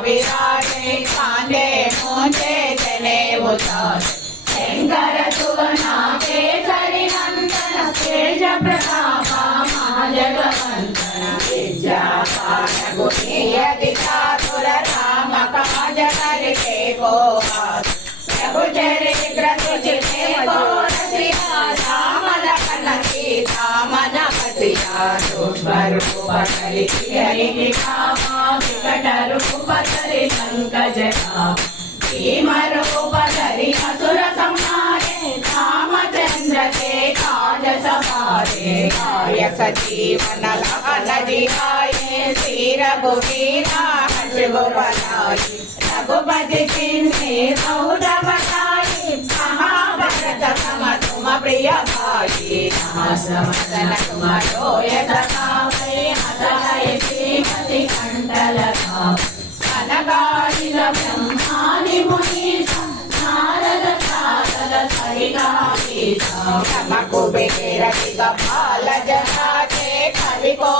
विराजे कांदे मोंचे चने उतारे शंकर सुवना केसरी नंदन तेज प्रताप महाजगवंदन विद्यापान गुणीयति चातुर राम काज करके को प्रभु चरित्र तुझे को रसिया राम लखन सीता मन बसिया रूप धरि हरि रामा विकट रूप धरि पंकज भीम रूप धरि असुर संहारे रामचंद्र के काज सवारे गायक जीवन लखन जियाए श्री रघुवीरा हर्ष बनाए रघुपति चिन्हे बहुत बताए महाभारत सम तुम प्रिय भाई समदन तुम रोय सतावे हसय श्रीमति कंठल सनगादिक ब्रह्मादि मुनीश नारद सारद सहित कुबेर दिगपाल जगाते कवि को